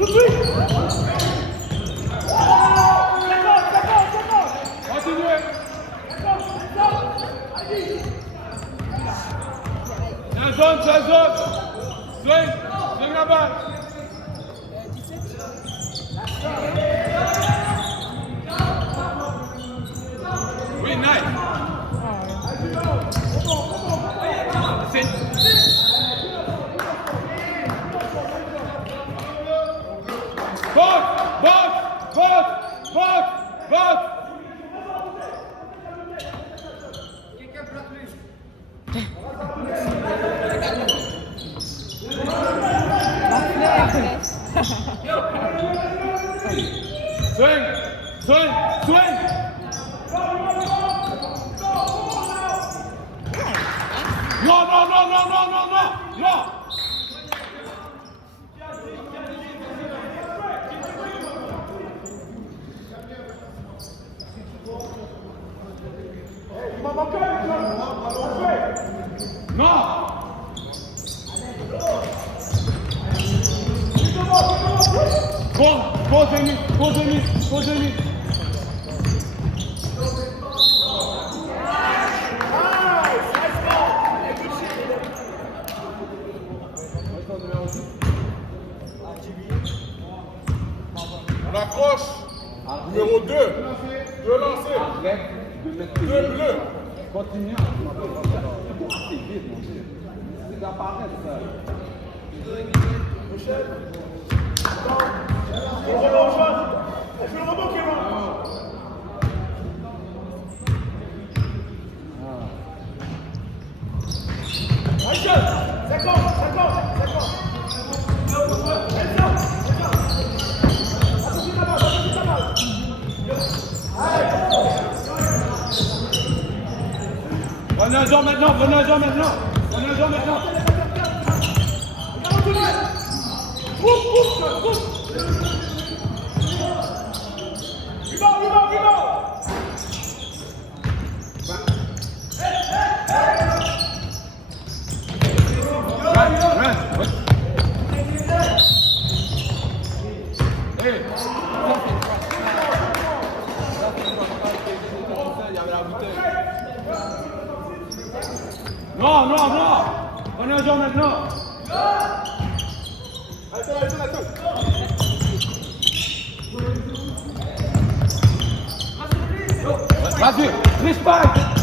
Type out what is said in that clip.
Tout de suite. Continuez. C'est la zone, c'est la zone. Swing la balle. Oui, nice. C'est... Box. Swing. Non. Posez-lui. On accroche. Numéro 2. 2 lancés. 2 bleus. Continue. C'est apparaître ça. Prenez un genre maintenant. Non. Prenez un genre maintenant. Vas-y, respect.